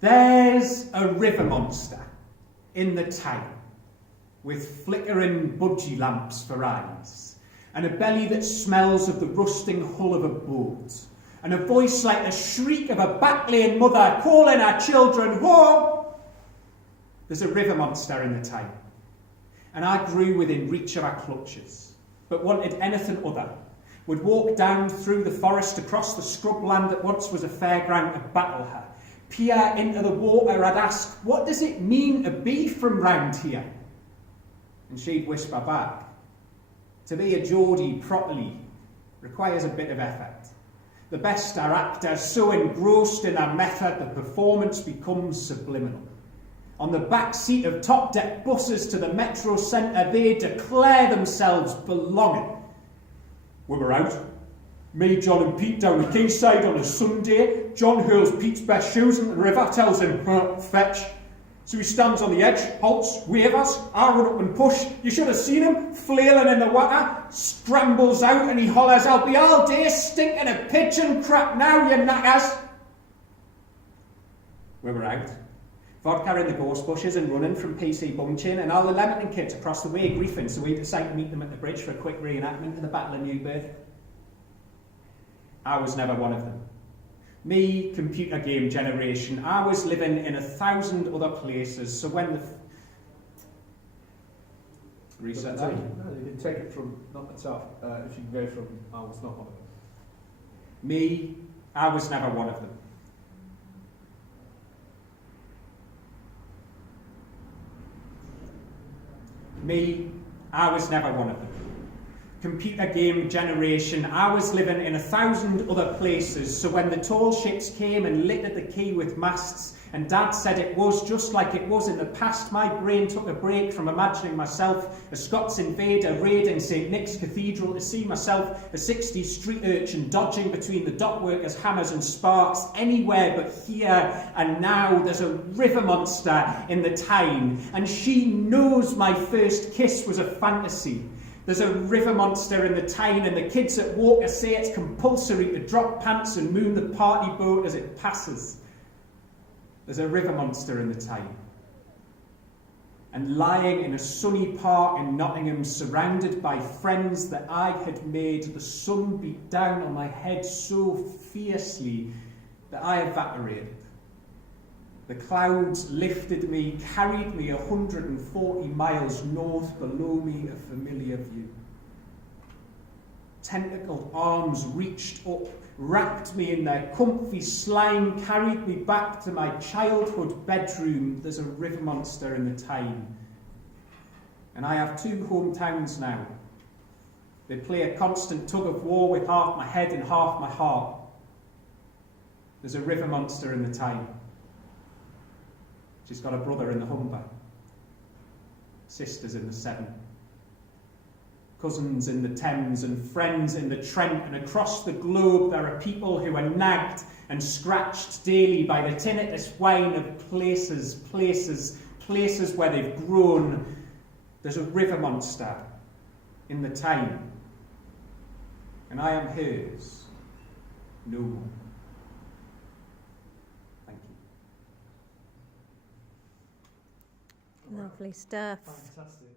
There's a river monster in the town, with flickering budgie lamps for eyes, and a belly that smells of the rusting hull of a boat, and a voice like the shriek of a back-lane mother calling her children home. There's a river monster in the town, and I grew within reach of her clutches, but wanted anything other. Would walk down through the forest across the scrubland that once was a fairground to battle her. Peer into the water, I'd ask, what does it mean to be from round here? And she'd whisper back, to be a Geordie properly requires a bit of effort. The best are actors so engrossed in their method the performance becomes subliminal. On the back seat of top-deck buses to the metro centre, they declare themselves belonging. We were out. Me, John and Pete down the quayside on a Sunday. John hurls Pete's best shoes into the river, tells him, fetch. So he stands on the edge, halts, waves. I run up and push. You should have seen him, flailing in the water. Scrambles out and he hollers, I'll be all day stinking of pigeon crap now, you knackers. We were out. Vodka in the gorse bushes and running from PC Bumchin, and all the Leamington kids across the way griefing, so we decided to meet them at the bridge for a quick reenactment of the Battle of Newburgh. I was never one of them. Me, computer game generation, I was living in 1,000 other places, so when the... Reset that? No, you can take it from, not itself, if you can go from, I was not one of them. Me, I was never one of them. Me, I was never one of them. Computer game generation, I was living in 1,000 other places, so when the tall ships came and littered the quay with masts, and Dad said it was just like it was in the past, my brain took a break from imagining myself a Scots invader raiding St Nick's Cathedral to see myself a 60s street urchin dodging between the dockworkers' hammers and sparks anywhere but here and now. There's a river monster in the town, and she knows my first kiss was a fantasy. There's a river monster in the town, and the kids at Walker say it's compulsory to drop pants and moon the party boat as it passes. There's a river monster in the town. And lying in a sunny park in Nottingham, surrounded by friends that I had made, the sun beat down on my head so fiercely that I evaporated. The clouds lifted me, carried me 140 miles north, below me a familiar view. Tentacled arms reached up, wrapped me in their comfy slime, carried me back to my childhood bedroom. There's a river monster in the town. And I have 2 hometowns now. They play a constant tug of war with half my head and half my heart. There's a river monster in the town. She's got a brother in the Humber, sisters in the Severn, cousins in the Thames, and friends in the Trent, and across the globe there are people who are nagged and scratched daily by the tinnitus whine of places where they've grown. There's a river monster in the town, and I am hers no more. Lovely stuff. Fantastic.